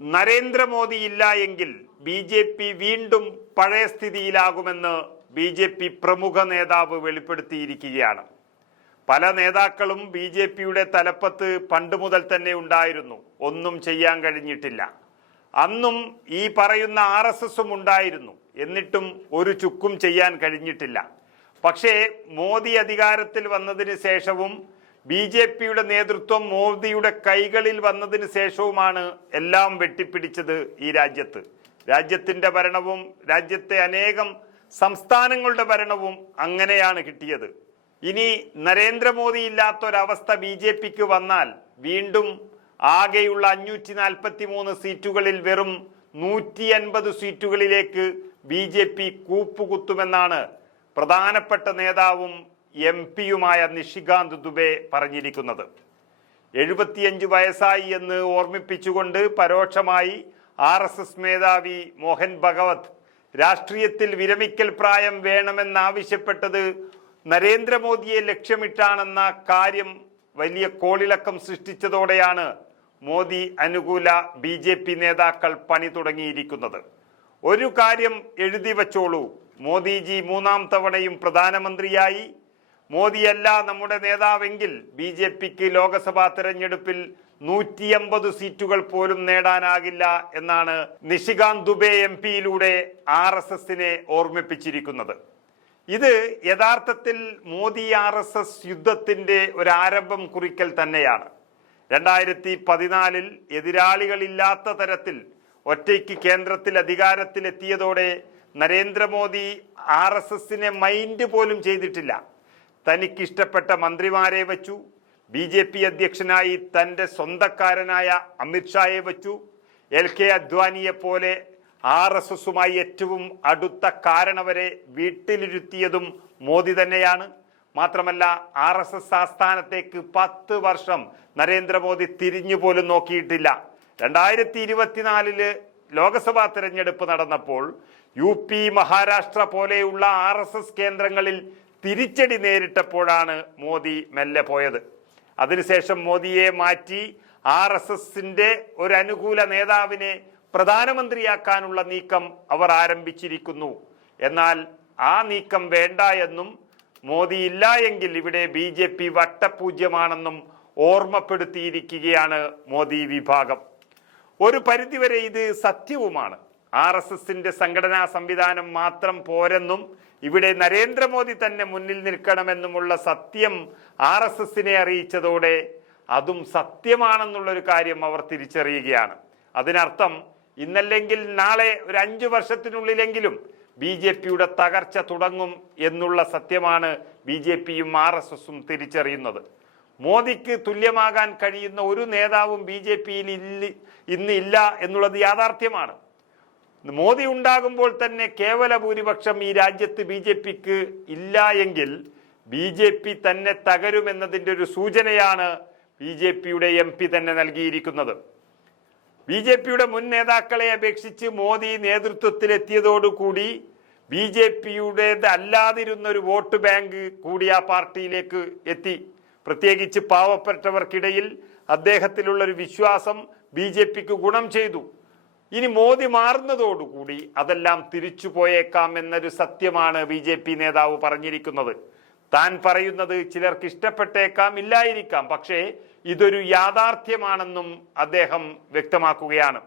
നരേന്ദ്രമോദി ഇല്ല എങ്കിൽ ബി.ജെ.പി വീണ്ടും പഴയ സ്ഥിതിയിലാകുമെന്ന് ബി.ജെ.പി പ്രമുഖ നേതാവ് വെളിപ്പെടുത്തിയിരിക്കുകയാണ്. പല നേതാക്കളും ബി.ജെ.പിയുടെ തലപ്പത്ത് പണ്ട് മുതൽ തന്നെ ഉണ്ടായിരുന്നു. ഒന്നും ചെയ്യാൻ കഴിഞ്ഞിട്ടില്ല. അന്നും ഈ പറയുന്ന ആർ.എസ്.എസും ഉണ്ടായിരുന്നു. എന്നിട്ടും ഒരു ചുക്കും ചെയ്യാൻ കഴിഞ്ഞിട്ടില്ല. പക്ഷേ മോദി അധികാരത്തിൽ വന്നതിന് ശേഷവും ബി.ജെ.പിയുടെ നേതൃത്വം മോദിയുടെ കൈകളിൽ വന്നതിന് ശേഷവുമാണ് എല്ലാം വെട്ടിപ്പിടിച്ചത്. ഈ രാജ്യത്തിന്റെ ഭരണവും രാജ്യത്തെ അനേകം സംസ്ഥാനങ്ങളുടെ ഭരണവും അങ്ങനെയാണ് കിട്ടിയത്. ഇനി നരേന്ദ്രമോദി ഇല്ലാത്തൊരവസ്ഥ ബി.ജെ.പിക്ക് വന്നാൽ വീണ്ടും ആകെയുള്ള 543 സീറ്റുകളിൽ വെറും 150 സീറ്റുകളിലേക്ക് ബി.ജെ.പി കൂപ്പുകുത്തുമെന്നാണ് പ്രധാനപ്പെട്ട നേതാവും എം.പിയുമായ നിഷികാന്ത് ദുബെ പറഞ്ഞിരിക്കുന്നത്. 75 വയസ്സായി എന്ന് ഓർമ്മിപ്പിച്ചുകൊണ്ട് പരോക്ഷമായി ആർ.എസ്.എസ് മേധാവി മോഹൻ ഭഗവത് രാഷ്ട്രീയത്തിൽ വിരമിക്കൽ പ്രായം വേണമെന്നാവശ്യപ്പെട്ടത് നരേന്ദ്രമോദിയെ ലക്ഷ്യമിട്ടാണെന്ന കാര്യം വലിയ കോളിളക്കം സൃഷ്ടിച്ചതോടെയാണ് മോദി അനുകൂല ബി.ജെ.പി നേതാക്കൾ പണി തുടങ്ങിയിരിക്കുന്നത്. ഒരു കാര്യം എഴുതി വച്ചോളൂ, മോദിജി 3ാം തവണയും പ്രധാനമന്ത്രിയായി. മോദിയല്ല നമ്മുടെ നേതാവെങ്കിൽ ബി.ജെ.പിക്ക് ലോക്സഭാ തെരഞ്ഞെടുപ്പിൽ 150 സീറ്റുകൾ പോലും നേടാനാകില്ല എന്നാണ് നിഷികാന്ത് ദുബെ എം.പിയിലൂടെ ആർ.എസ്.എസിനെ ഓർമ്മിപ്പിച്ചിരിക്കുന്നത്. ഇത് യഥാർത്ഥത്തിൽ മോദി ആർ.എസ്.എസ് യുദ്ധത്തിന്റെ ഒരു ആരംഭം കുറിക്കൽ തന്നെയാണ്. 2014 എതിരാളികളില്ലാത്ത തരത്തിൽ ഒറ്റയ്ക്ക് കേന്ദ്രത്തിൽ അധികാരത്തിലെത്തിയതോടെ നരേന്ദ്രമോദി ആർ.എസ്.എസിനെ മൈൻഡ് പോലും ചെയ്തിട്ടില്ല. തനിക്കിഷ്ടപ്പെട്ട മന്ത്രിമാരെ വച്ചു. ബി.ജെ.പി അധ്യക്ഷനായി തൻ്റെ സ്വന്തക്കാരനായ അമിത്ഷായെ വച്ചു. എൽ.കെ. അദ്വാനിയെ പോലെ ആർ.എസ്.എസുമായി ഏറ്റവും അടുത്ത കാരണവരെ വീട്ടിലിരുത്തിയതും മോദി തന്നെയാണ്. മാത്രമല്ല ആർ.എസ്.എസ് ആസ്ഥാനത്തേക്ക് 10 വർഷം നരേന്ദ്രമോദി തിരിഞ്ഞു പോലും നോക്കിയിട്ടില്ല. 2024 ലോക്സഭാ തെരഞ്ഞെടുപ്പ് നടന്നപ്പോൾ യു.പി., മഹാരാഷ്ട്ര പോലെയുള്ള ആർ.എസ്.എസ് കേന്ദ്രങ്ങളിൽ തിരിച്ചടി നേരിട്ടപ്പോഴാണ് മോദി മെല്ലെ പോയത്. അതിനുശേഷം മോദിയെ മാറ്റി ആർ.എസ്.എസിന്റെ ഒരു അനുകൂല നേതാവിനെ പ്രധാനമന്ത്രിയാക്കാനുള്ള നീക്കം അവർ ആരംഭിച്ചിരിക്കുന്നു. എന്നാൽ ആ നീക്കം വേണ്ട എന്നും മോദി ഇല്ല എങ്കിൽ ഇവിടെ ബി.ജെ.പി വട്ടപൂജ്യമാണെന്നും ഓർമ്മപ്പെടുത്തിയിരിക്കുകയാണ് മോദി വിഭാഗം. ഒരു പരിധിവരെ ഇത് സത്യവുമാണ്. ആർ.എസ്.എസിന്റെ സംഘടനാ സംവിധാനം മാത്രം പോരെന്നും ഇവിടെ നരേന്ദ്രമോദി തന്നെ മുന്നിൽ നിൽക്കണമെന്നുമുള്ള സത്യം ആർ.എസ്.എസിനെ അറിയിച്ചതോടെ അതും സത്യമാണെന്നുള്ളൊരു കാര്യം അവർ തിരിച്ചറിയുകയാണ്. അതിനർത്ഥം ഇന്നല്ലെങ്കിൽ നാളെ ഒരു 5 വർഷത്തിനുള്ളിലെങ്കിലും ബി.ജെ.പിയുടെ തകർച്ച തുടങ്ങും എന്നുള്ള സത്യമാണ് ബി.ജെ.പിയും ആർ.എസ്.എസും തിരിച്ചറിയുന്നത്. മോദിക്ക് തുല്യമാകാൻ കഴിയുന്ന ഒരു നേതാവും ബി.ജെ.പിയിൽ ഇന്ന് ഇല്ല എന്നുള്ളത് യാഥാർത്ഥ്യമാണ്. മോദി ഉണ്ടാകുമ്പോൾ തന്നെ കേവല ഭൂരിപക്ഷം ഈ രാജ്യത്ത് ബി.ജെ.പിക്ക് ഇല്ല എങ്കിൽ ബി.ജെ.പി തന്നെ തകരുമെന്നതിൻ്റെ ഒരു സൂചനയാണ് ബി.ജെ.പിയുടെ എം.പി തന്നെ നൽകിയിരിക്കുന്നത്. ബി.ജെ.പിയുടെ മുൻ നേതാക്കളെ അപേക്ഷിച്ച് മോദി നേതൃത്വത്തിലെത്തിയതോടുകൂടി ബി.ജെ.പിയുടേത് അല്ലാതിരുന്ന ഒരു വോട്ട് ബാങ്ക് കൂടി ആ പാർട്ടിയിലേക്ക് എത്തി. പ്രത്യേകിച്ച് പാവപ്പെട്ടവർക്കിടയിൽ അദ്ദേഹത്തിലുള്ളൊരു വിശ്വാസം ബി.ജെ.പിക്ക് ഗുണം ചെയ്തു. ഇനി മോദി മാറുന്നതോടുകൂടി അതെല്ലാം തിരിച്ചു പോയേക്കാം എന്നൊരു സത്യമാണ് ബി.ജെ.പി നേതാവ് പറഞ്ഞിരിക്കുന്നത്. താൻ പറയുന്നത് ചിലർക്ക് ഇഷ്ടപ്പെട്ടേക്കാം, ഇല്ലായിരിക്കാം, പക്ഷേ ഇതൊരു യാഥാർത്ഥ്യമാണെന്നും അദ്ദേഹം വ്യക്തമാക്കുകയാണ്.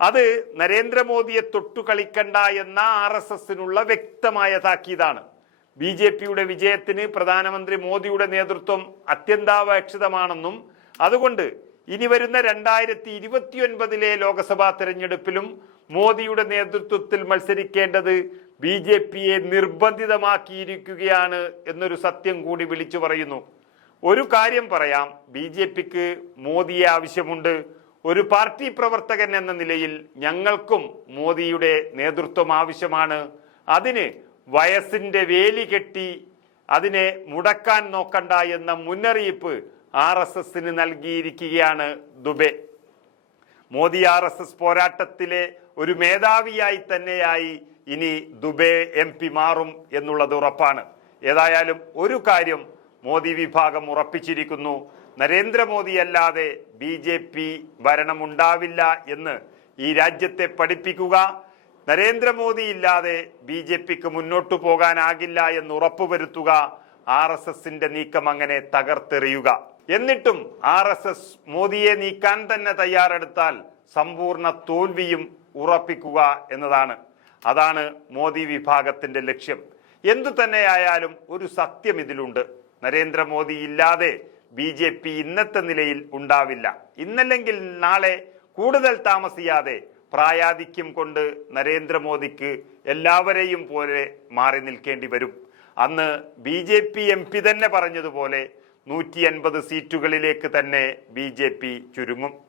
അത് നരേന്ദ്രമോദിയെ തൊട്ടുകളിക്കണ്ട എന്ന ആർ.എസ്.എസിനുള്ള വ്യക്തമായ താക്കീതാണ്. ബി.ജെ.പിയുടെ വിജയത്തിന് പ്രധാനമന്ത്രി മോദിയുടെ നേതൃത്വം അത്യന്താപേക്ഷിതമാണെന്നും അതുകൊണ്ട് ഇനി വരുന്ന 2029 ലോക്സഭാ തെരഞ്ഞെടുപ്പിലും മോദിയുടെ നേതൃത്വത്തിൽ മത്സരിക്കേണ്ടത് ബി.ജെ.പിയെ നിർബന്ധിതമാക്കിയിരിക്കുകയാണ് എന്നൊരു സത്യം കൂടി വിളിച്ചു പറയുന്നു. ഒരു കാര്യം പറയാം, ബി.ജെ.പിക്ക് മോദിയെ ആവശ്യമുണ്ട്. ഒരു പാർട്ടി പ്രവർത്തകൻ എന്ന നിലയിൽ ഞങ്ങൾക്കും മോദിയുടെ നേതൃത്വം ആവശ്യമാണ്. അതിന് വയസ്സിന്റെ വേലി കെട്ടി അതിനെ മുടക്കാൻ നോക്കണ്ട എന്ന മുന്നറിയിപ്പ് ആർ.എസ്.എസിന് നൽകിയിരിക്കുകയാണ് ദുബെ. മോദി ആർ.എസ്.എസ് പോരാട്ടത്തിലെ ഒരു മേധാവിയായി തന്നെയായി ഇനി ദുബെ എം.പി മാറും എന്നുള്ളത് ഉറപ്പാണ്. ഏതായാലും ഒരു കാര്യം മോദി വിഭാഗം ഉറപ്പിച്ചിരിക്കുന്നു, നരേന്ദ്രമോദി അല്ലാതെ ബി.ജെ.പി ഭരണമുണ്ടാവില്ല എന്ന് ഈ രാജ്യത്തെ പഠിപ്പിക്കുക. നരേന്ദ്രമോദി ഇല്ലാതെ BJPക്ക് മുന്നോട്ടു പോകാനാകില്ല എന്ന് ഉറപ്പുവരുത്തുക. RSSന്റെ നീക്കം അങ്ങനെ തകർത്തെറിയുക. എന്നിട്ടും RSS മോദിയെ നീക്കാൻ തന്നെ തയ്യാറെടുത്താൽ സമ്പൂർണ്ണ തോൽവിയും ഉറപ്പിക്കുക എന്നതാണ്. അതാണ് മോദി വിഭാഗത്തിന്റെ ലക്ഷ്യം. എന്തു തന്നെയായാലും ഒരു സത്യം ഇതിലുണ്ട്. നരേന്ദ്രമോദി ഇല്ലാതെ BJP ഇന്നത്തെ നിലയിൽ ഉണ്ടാവില്ല. ഇന്നല്ലെങ്കിൽ നാളെ കൂടുതൽ താമസിയാതെ പ്രായാധിക്യം കൊണ്ട് നരേന്ദ്രമോദിക്ക് എല്ലാവരെയും പോലെ മാറി നിൽക്കേണ്ടി വരും. അന്ന് BJP MP തന്നെ പറഞ്ഞതുപോലെ 150 സീറ്റുകളിലേക്ക് തന്നെ BJP ചുരുങ്ങും.